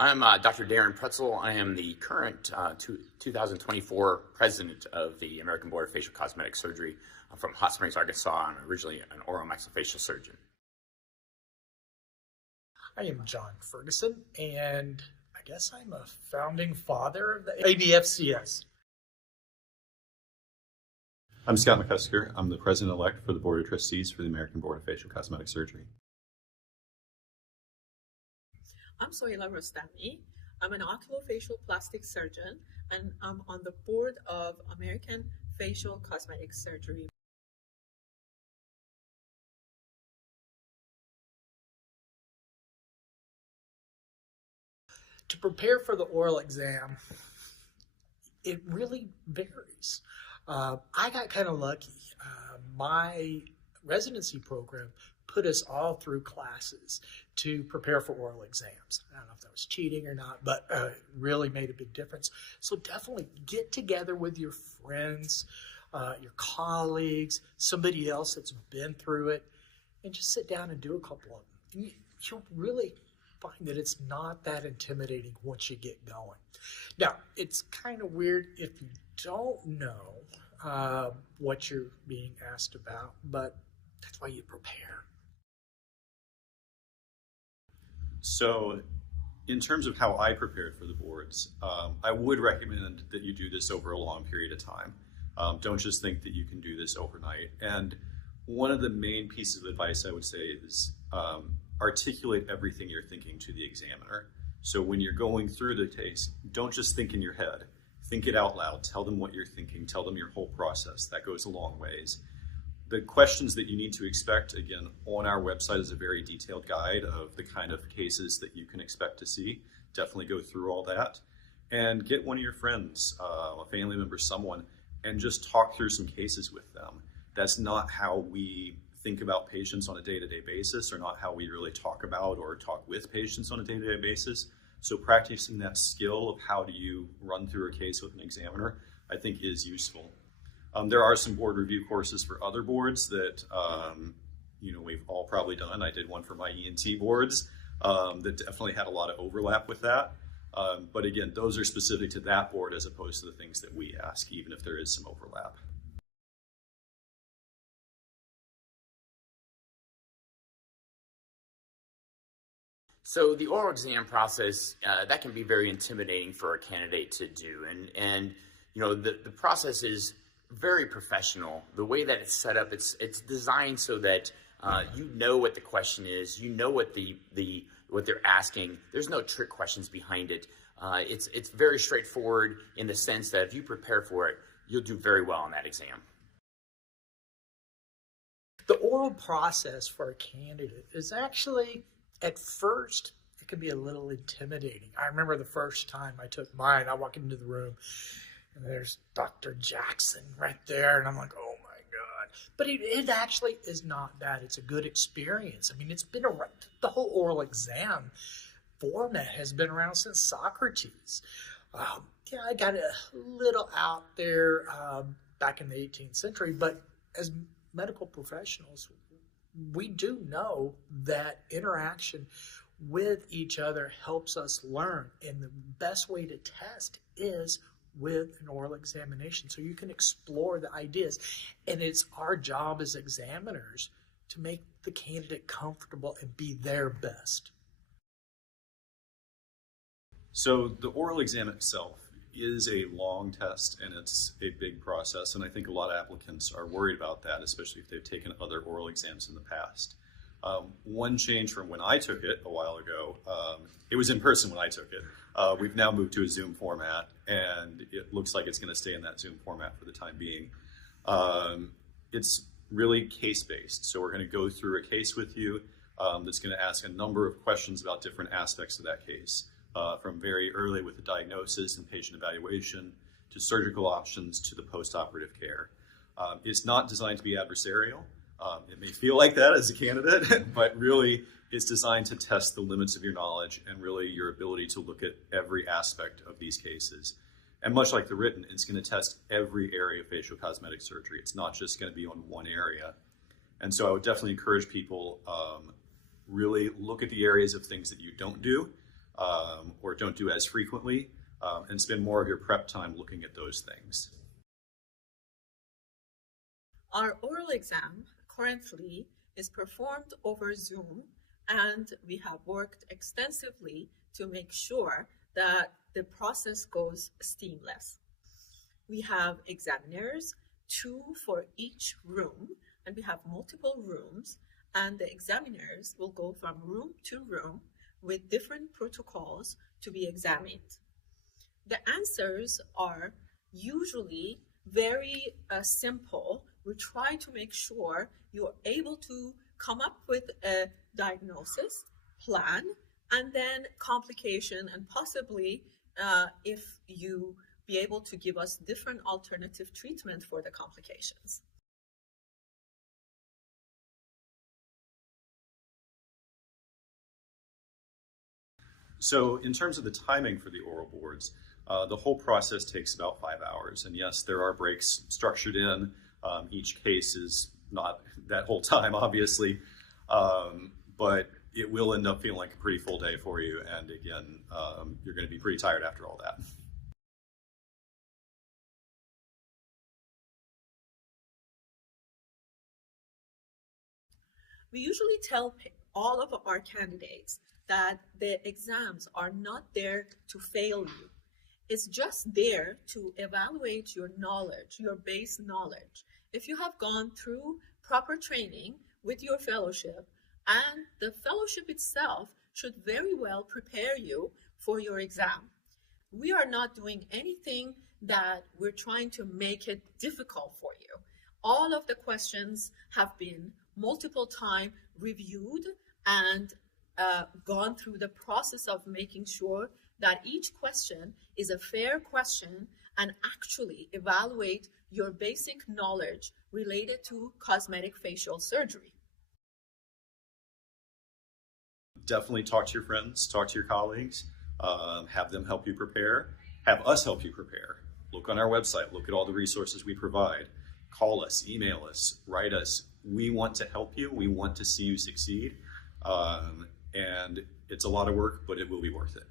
I'm Dr. Darren Pretzel. I am the current 2024 president of the American Board of Facial Cosmetic Surgery. I'm from Hot Springs, Arkansas. I'm originally an oral maxillofacial surgeon. I am John Ferguson, and I guess I'm a founding father of the ABFCS. I'm Scott McCusker. I'm the president-elect for the Board of Trustees for the American Board of Facial Cosmetic Surgery. I'm Sohila Rostami. I'm an oculofacial plastic surgeon, and I'm on the board of American Facial Cosmetic Surgery. To prepare for the oral exam, it really varies. I got kind of lucky. My residency program put us all through classes to prepare for oral exams. I don't know if that was cheating or not, but it really made a big difference. So definitely get together with your friends, your colleagues, somebody else that's been through it, and just sit down and do a couple of them. And you'll really find that it's not that intimidating once you get going. Now, it's kind of weird if you don't know what you're being asked about, but that's why you prepare. So in terms of how I prepared for the boards, I would recommend that you do this over a long period of time. Don't just think that you can do this overnight. And one of the main pieces of advice I would say is articulate everything you're thinking to the examiner. So when you're going through the case, don't just think in your head. Think it out loud. Tell them what you're thinking. Tell them your whole process. That goes a long ways. The questions that you need to expect, again, on our website is a very detailed guide of the kind of cases that you can expect to see. Definitely go through all that. And get one of your friends, a family member, someone, and just talk through some cases with them. That's not how we think about patients on a day-to-day basis, or not how we really talk about or talk with patients on a day-to-day basis. So practicing that skill of how do you run through a case with an examiner, I think is useful. There are some board review courses for other boards that we've all probably done. I did one for my ENT boards that definitely had a lot of overlap with that. But again, those are specific to that board as opposed to the things that we ask, even if there is some overlap. So the oral exam process, that can be very intimidating for a candidate to do. And the process is very professional. The way that it's set up, it's designed so that you know what the question is, you know what what they're asking. There's no trick questions behind it. It's very straightforward in the sense that if you prepare for it, you'll do very well on that exam. The oral process for a candidate is actually, at first, it can be a little intimidating. I remember the first time I took mine, I walk into the room and there's Dr. Jackson right there, and I'm like, oh my God. But it actually is not bad. It's a good experience. I mean, it's been around, the whole oral exam format has been around since Socrates. I got a little out there back in the 18th century, but as medical professionals, we do know that interaction with each other helps us learn, and the best way to test is with an oral examination, so you can explore the ideas. And it's our job as examiners to make the candidate comfortable and be their best. So the oral exam itself is a long test, and it's a big process, and I think a lot of applicants are worried about that, especially if they've taken other oral exams in the past. One change from when I took it a while ago, it was in person when I took it. We've now moved to a Zoom format, and it looks like it's going to stay in that Zoom format for the time being. It's really case-based, so we're going to go through a case with you that's going to ask a number of questions about different aspects of that case, from very early with the diagnosis and patient evaluation to surgical options to the post-operative care. It's not designed to be adversarial. It may feel like that as a candidate, but really it's designed to test the limits of your knowledge and really your ability to look at every aspect of these cases. And much like the written, it's going to test every area of facial cosmetic surgery. It's not just going to be on one area. And so I would definitely encourage people really look at the areas of things that you don't do, or don't do as frequently, and spend more of your prep time looking at those things. Our oral exam currently is performed over Zoom, and we have worked extensively to make sure that the process goes seamless. We have examiners, 2 for each room, and we have multiple rooms, and the examiners will go from room to room with different protocols to be examined. The answers are usually very simple. We try to make sure you're able to come up with a diagnosis, plan, and then complication, and possibly if you be able to give us different alternative treatment for the complications. So in terms of the timing for the oral boards, the whole process takes about 5 hours. And yes, there are breaks structured in. Each case is not that whole time, obviously, but it will end up feeling like a pretty full day for you. And again, you're going to be pretty tired after all that. We usually tell all of our candidates that the exams are not there to fail you. It's just there to evaluate your knowledge, your base knowledge. If you have gone through proper training with your fellowship, and the fellowship itself should very well prepare you for your exam. We are not doing anything that we're trying to make it difficult for you. All of the questions have been multiple times reviewed and gone through the process of making sure that each question is a fair question and actually evaluate your basic knowledge related to cosmetic facial surgery. Definitely talk to your friends, talk to your colleagues, have them help you prepare, have us help you prepare. Look on our website, look at all the resources we provide, call us, email us, write us. We want to help you, we want to see you succeed, and it's a lot of work, but it will be worth it.